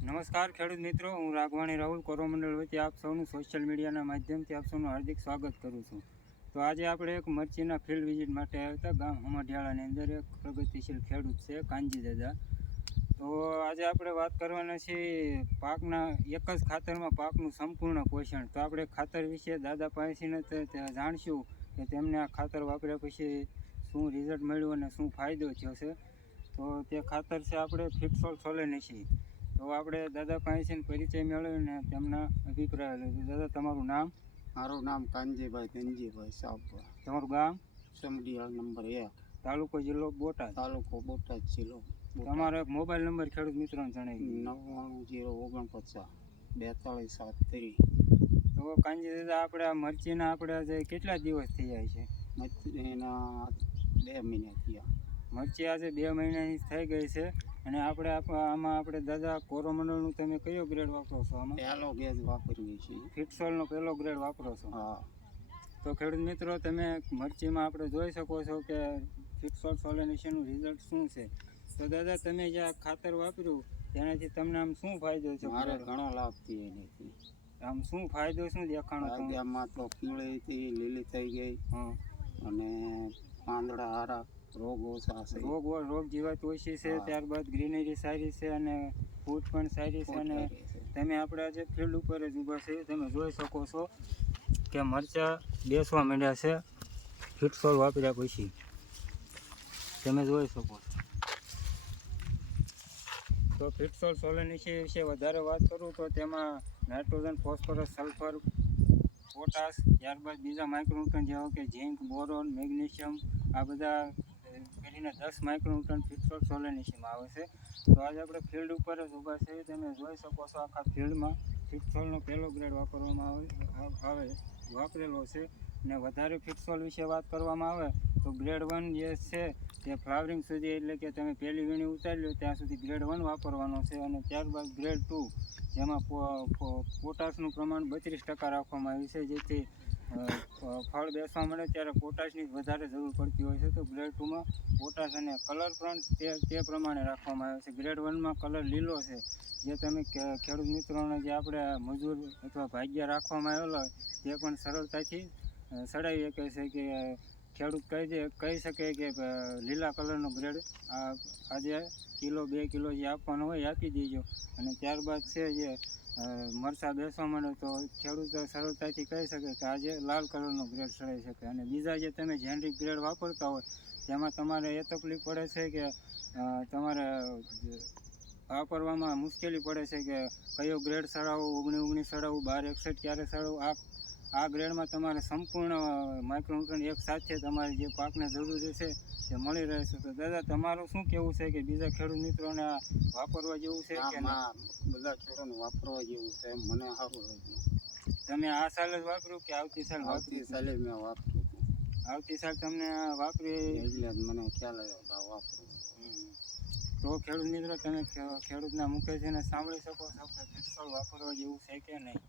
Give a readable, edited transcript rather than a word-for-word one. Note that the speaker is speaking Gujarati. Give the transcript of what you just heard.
નમસ્કાર ખેડૂત મિત્રો, હું રાઘવાણી રાહુલ કોરોમંડળ વતી આપ સૌનું સોશિયલ મીડિયાના માધ્યમથી આપ સૌનું હાર્દિક સ્વાગત કરું છું. તો આજે આપણે એક મરચીના ફિલ્ડ વિઝિટ માટે આવ્યા હતા. ગામ હમઢિયાળાની અંદર એક પ્રગતિશીલ ખેડૂત છે કાનજી દાદા. તો આજે આપણે વાત કરવાના છીએ પાકના એક જ ખાતરમાં પાકનું સંપૂર્ણ પોષણ. તો આપણે ખાતર વિશે દાદા પાસેથી જાણશું કે તેમને આ ખાતર વાપર્યા પછી શું રિઝલ્ટ મળ્યું અને શું ફાયદો થયો છે. તો તે ખાતર છે આપણે ફિટસોલ સોલેનિસી. તો આપણે દાદા પાસેથી પરિચય મેળવીને તેમના અભિપ્રાય લઈશું. દાદા, તમારું નામ? મારું નામ કાનજીભાઈ ધનજીભાઈ સાબરા. તમારું ગામ? સમઢિયાળ નંબર 1, તાલુકો જિલ્લો બોટાદ. તાલુકો બોટાદ, જિલ્લો તમારો એક મોબાઈલ નંબર ખેડૂત મિત્રોને જણાવી. 990949 તો કાનજી દાદા, આપણે આ મરચીના આપણે આજે કેટલા દિવસ થઈ જાય છે? એના 2 મહિના થયા. મરચી આજે 2 મહિનાની થઈ ગઈ છે. અને આમાં આપણે દાદા કોરોમંડળનું તમે કયો ગ્રેડ વાપરો છો? આમાં પહેલો ગેસ વાપરીએ છીએ. ફિટસોલનો પહેલો ગ્રેડ વાપરો છો? હા. તો ખેડૂત મિત્રો, તમે મરચીમાં આપણે જોઈ શકો છો કે ફિટસોલ સોલેનિસીનું રિઝલ્ટ શું છે. તો દાદા, તમે જે આ ખાતર વાપર્યું તેનાથી તમને આમ શું ફાયદો છે? મારે ઘણો લાભ થયો એનાથી. આમ શું ફાયદો શું દેખાણો? આમાં તો પીળી હતી, લીલી થઈ ગઈ. હા. અને પાંદડા હારા, રોગ ઓછા છે. રોગ જીવાત ઓછી છે. ત્યારબાદ ગ્રીનરી સારી છે અને ફૂટ પણ સારી છે. અને તમે આપણે આજે ફિલ્ડ ઉપર જ ઊભા છે, તમે જોઈ શકો છો કે મરચાં બેસવા માંડ્યા છે ફિટસોલ વાપર્યા પછી. તમે જોઈ શકો છો. તો ફિટસોલ સોલેનિસી વિશે વધારે વાત કરું તો તેમાં નાઇટ્રોજન, ફોસ્ફરસ, સલ્ફર, પોટાશ, ત્યારબાદ બીજા માઇક્રોન્યુટ્રન જેવા કે ઝીંક, બોરોન, મેગ્નેશિયમ, આ બધા કરીને 10 માઇક્રોન્યુટ્રન ફિટસોલ સોલેનિસીમાં આવે છે. તો આજે આપણે ફિલ્ડ ઉપર જ ઊભા છે, તમે જોઈ શકો છો. આખા ફિલ્ડમાં ફિટસોલનો પહેલો ગ્રેડ વાપરેલો છે. અને વધારે ફિટસોલ વિશે વાત કરવામાં આવે તો ગ્રેડ 1 જે છે તે ફ્લાવરિંગ સુધી, એટલે કે તમે પહેલી વીણી ઉતારી લો ત્યાં સુધી ગ્રેડ 1 વાપરવાનો છે. અને ત્યારબાદ ગ્રેડ 2 જેમાં પોટાશનું પ્રમાણ 32% રાખવામાં આવ્યું છે, જેથી ફળ બેસવા મળે ત્યારે પોટાશની વધારે જરૂર પડતી હોય છે. તો ગ્રેડ 2માં પોટાશ અને કલર પણ તે પ્રમાણે રાખવામાં આવ્યો છે. ગ્રેડ 1માં કલર લીલો છે, જે તમે ખેડૂત મિત્રોને જે આપણે મજૂર અથવા ભાગ્ય રાખવામાં આવેલો હોય તે પણ સરળતાથી સડાવી શકે છે કે ખેડૂત કહી શકે કે લીલા કલરનો ગ્રેડ આજે કિલો 2 કિલો જે આપવાનો હોય આપી દેજો. અને ત્યારબાદ છે જે મરચાં બેસવા માંડે તો ખેડૂત સરળતાથી કહી શકે કે આજે લાલ કલરનો ગ્રેડ સડાઈ શકે. અને બીજા જે તમે જેનરિક ગ્રેડ વાપરતા હોય તેમાં તમારે એ તકલીફ પડે છે કે તમારે વાપરવામાં મુશ્કેલી પડે છે કે કયો ગ્રેડ સડાવવું, 19 સડાવવું, 1261 ક્યારે સડાવવું. આ ગ્રેડમાં તમારે સંપૂર્ણ માઇક્રોન્યુટ્રન એક સાથે તમારે જે પાકને જરૂરી છે તે મળી રહેશે. તો દાદા, તમારું શું કહેવું છે કે બીજા ખેડૂત મિત્રોને આ વાપરવા જેવું છે કે બધા ખેડૂતોને વાપરવા જેવું છે? મને સારું લાગ્યું. તમે આ સાલ જ વાપર્યું કે આવતી સાલ? આવતી સાલે મેં વાપર્યું હતું. આવતી સાલ તમને વાપરી એટલે મને ખ્યાલ આવ્યો વાપરવું. તો ખેડૂત મિત્રો, તમે ખેડૂતના મુખેથી સાંભળી શકો છો કે ફિટસોલ વાપરવા જેવું છે કે નહીં.